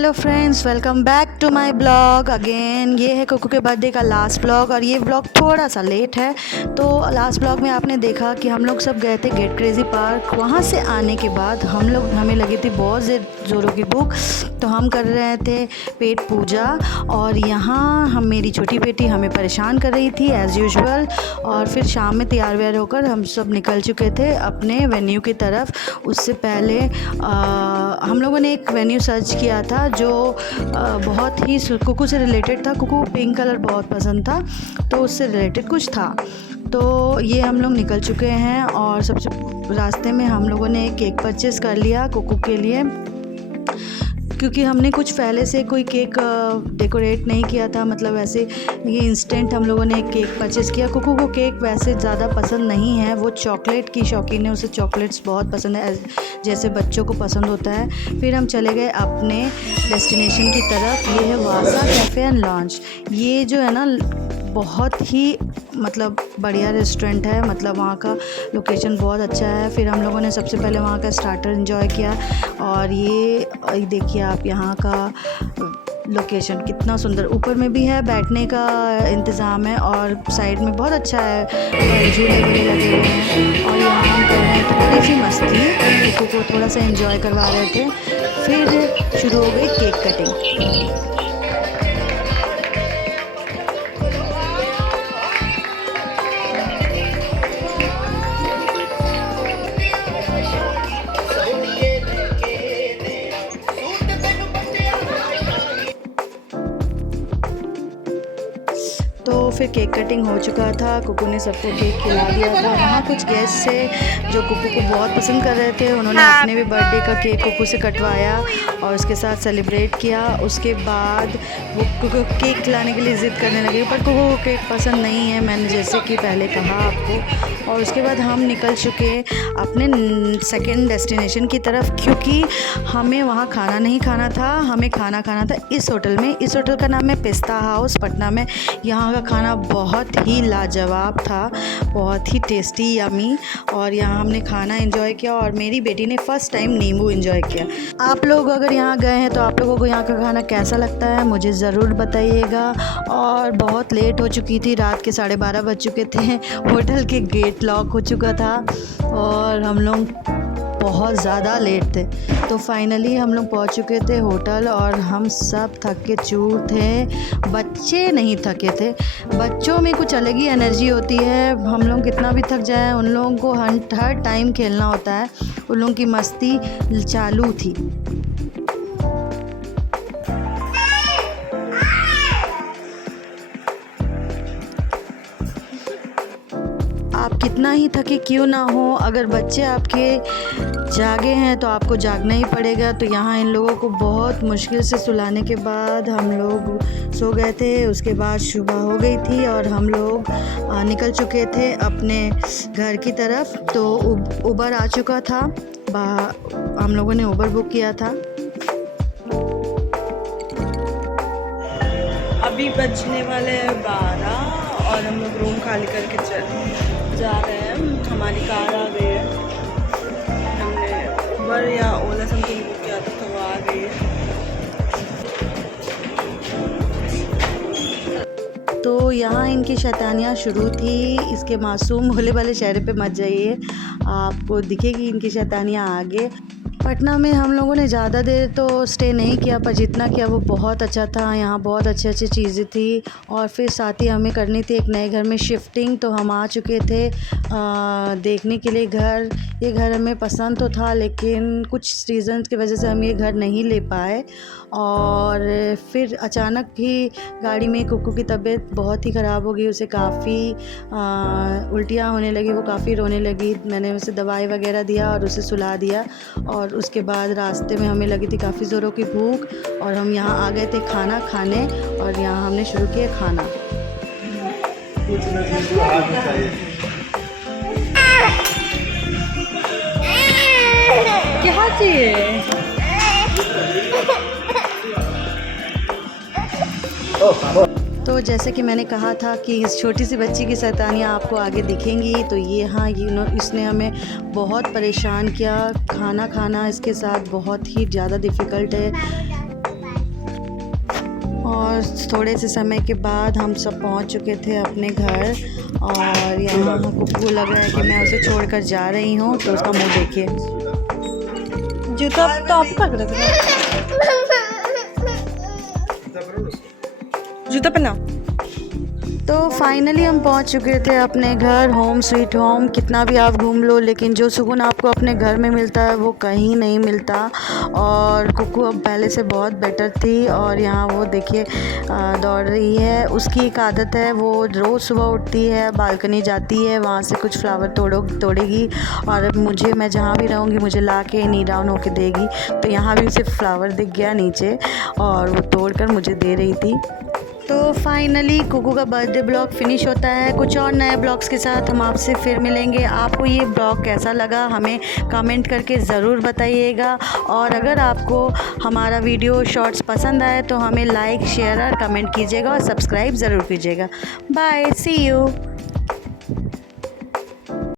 Hello friends, welcome back to my blog again. ये है कुकू के बर्थडे का लास्ट ब्लॉग और ये ब्लॉग थोड़ा सा लेट है। तो लास्ट ब्लॉग में आपने देखा कि हम लोग सब गए थे गेट क्रेज़ी पार्क। वहाँ से आने के बाद हमें लगी थी बहुत ज़ोरों की भूख, तो हम कर रहे थे पेट पूजा। और यहाँ मेरी छोटी बेटी हमें परेशान कर रही थी एज़ यूजुअल। और फिर शाम में तैयार व्यार होकर हम सब निकल चुके थे अपने वेन्यू की तरफ। उससे पहले हम लोगों ने एक वेन्यू सर्च किया था जो बहुत ही कुकू से रिलेटेड था। कुकू पिंक कलर बहुत पसंद था, तो उससे रिलेटेड कुछ था। तो ये हम लोग निकल चुके हैं और सबसे रास्ते में हम लोगों ने एक केक परचेज़ कर लिया कुकू के लिए, क्योंकि हमने कुछ पहले से कोई केक डेकोरेट नहीं किया था। मतलब ऐसे ये इंस्टेंट हम लोगों ने एक केक परचेज़ किया। कुकू को केक वैसे ज़्यादा पसंद नहीं है, वो चॉकलेट की शौकीन है, उसे चॉकलेट्स बहुत पसंद है जैसे बच्चों को पसंद होता है। फिर हम चले गए अपने डेस्टिनेशन की तरफ। ये है वासा कैफ़े एंड लॉन्च। ये जो है ना बहुत ही मतलब बढ़िया रेस्टोरेंट है, मतलब वहाँ का लोकेशन बहुत अच्छा है। फिर हम लोगों ने सबसे पहले वहाँ का स्टार्टर एंजॉय किया। और ये देखिए आप, यहाँ का लोकेशन कितना सुंदर, ऊपर में भी है बैठने का इंतज़ाम है और साइड में बहुत अच्छा है, झूले वूले लगे हुए हैं। और यहाँ हम कर रहे हैं थोड़ी सी मस्ती, कुकू को थोड़ा सा एंजॉय करवा रहे थे। फिर शुरू हो गई केक कटिंग। तो फिर केक कटिंग हो चुका था, कुकू ने सबको केक खिला दिया था। वहाँ कुछ गेस्ट थे जो कुकू को बहुत पसंद कर रहे थे, उन्होंने अपने भी बर्थडे का केक कुकू से कटवाया और उसके साथ सेलिब्रेट किया। उसके बाद वो कुकू केक खिलाने के लिए ज़िद करने लगे, पर कुकू को केक पसंद नहीं है, मैंने जैसे कि पहले कहा आपको। और उसके बाद हम निकल चुके अपने सेकेंड डेस्टिनेशन की तरफ, क्योंकि हमें वहाँ खाना नहीं खाना था, हमें खाना खाना था इस होटल में। इस होटल का नाम है पिस्ता हाउस, पटना में। यहाँ का खाना बहुत ही लाजवाब था, बहुत ही टेस्टी यमी। और यहाँ हमने खाना एंजॉय किया और मेरी बेटी ने फ़र्स्ट टाइम नींबू एंजॉय किया। आप लोग अगर यहाँ गए हैं तो आप लोगों को यहाँ का खाना कैसा लगता है मुझे ज़रूर बताइएगा। और बहुत लेट हो चुकी थी, रात के 12:30 बज चुके थे, होटल के गेट लॉक हो चुका था और हम लोग बहुत ज़्यादा लेट थे। तो फाइनली हम लोग पहुंच चुके थे होटल और हम सब थक के चूर थे, बच्चे नहीं थके थे। बच्चों में कुछ अलग ही एनर्जी होती है, हम लोग कितना भी थक जाएं उन लोगों को हर टाइम खेलना होता है। उन लोगों की मस्ती चालू थी। आप कितना ही थके क्यों ना हो, अगर बच्चे आपके जागे हैं तो आपको जागना ही पड़ेगा। तो यहाँ इन लोगों को बहुत मुश्किल से सुलाने के बाद हम लोग सो गए थे। उसके बाद सुबह हो गई थी और हम लोग निकल चुके थे अपने घर की तरफ। तो उबर आ चुका था, हम लोगों ने उबर बुक किया था। अभी बजने वाले हैं 12 और हम लोग रूम खाली करके जा रहे हैं। हमारी कार आ गई है, हमने उबर या ओला समथिंग बुक किया था तो वो आ गई है। तो यहाँ इनकी शैतानियाँ शुरू थी। इसके मासूम भोले वाले चेहरे पे मत जाइए, आपको दिखेगी इनकी शैतानियाँ आगे। पटना में हम लोगों ने ज़्यादा देर तो स्टे नहीं किया, पर जितना किया वो बहुत अच्छा था। यहाँ बहुत अच्छी अच्छी चीज़ें थी और फिर साथ ही हमें करनी थी एक नए घर में शिफ्टिंग। तो हम आ चुके थे देखने के लिए घर। ये घर हमें पसंद तो था, लेकिन कुछ रीज़न्स की वजह से हम ये घर नहीं ले पाए। और फिर अचानक ही गाड़ी में कुकू की तबीयत बहुत ही ख़राब हो गई, उसे काफ़ी उल्टियाँ होने लगी, वो काफ़ी रोने लगी। मैंने उसे दवाई वगैरह दिया और उसे सुला दिया। और उसके बाद रास्ते में हमें लगी थी काफ़ी ज़ोरों की भूख और हम यहाँ आ गए थे खाना खाने और यहाँ हमने शुरू किया खाना। क्या चाहिए? तो जैसे कि मैंने कहा था कि इस छोटी सी बच्ची की शैतानियाँ आपको आगे दिखेंगी। तो ये हाँ, इसने हमें बहुत परेशान किया। खाना खाना इसके साथ बहुत ही ज़्यादा डिफ़िकल्ट है। और थोड़े से समय के बाद हम सब पहुंच चुके थे अपने घर। और यहाँ कुकू को लग रहा है कि मैं उसे छोड़कर जा रही हूँ, तो उसका मुंह देखिए। जूता तो आप पकड़ रहे जूता पहना। तो फाइनली हम पहुंच चुके थे अपने घर। Home sweet home. कितना भी आप घूम लो, लेकिन जो सुकून आपको अपने घर में मिलता है वो कहीं नहीं मिलता। और कुकू अब पहले से बहुत बेटर थी। और यहाँ वो देखिए दौड़ रही है। उसकी एक आदत है, वो रोज़ सुबह उठती है, बालकनी जाती है, वहाँ से कुछ फ्लावर तोड़ेगी और मैं जहाँ भी रहूँगी मुझे ला के नी डाउन होके देगी। तो यहाँ भी उसे फ्लावर दिख गया नीचे और वो तोड़ कर मुझे दे रही थी। तो फाइनली कुकू का बर्थडे ब्लॉग फिनिश होता है। कुछ और नए ब्लॉग्स के साथ हम आपसे फिर मिलेंगे। आपको ये ब्लॉग कैसा लगा हमें कमेंट करके ज़रूर बताइएगा। और अगर आपको हमारा वीडियो शॉर्ट्स पसंद आए तो हमें लाइक, शेयर और कमेंट कीजिएगा और सब्सक्राइब ज़रूर कीजिएगा। Bye, see you.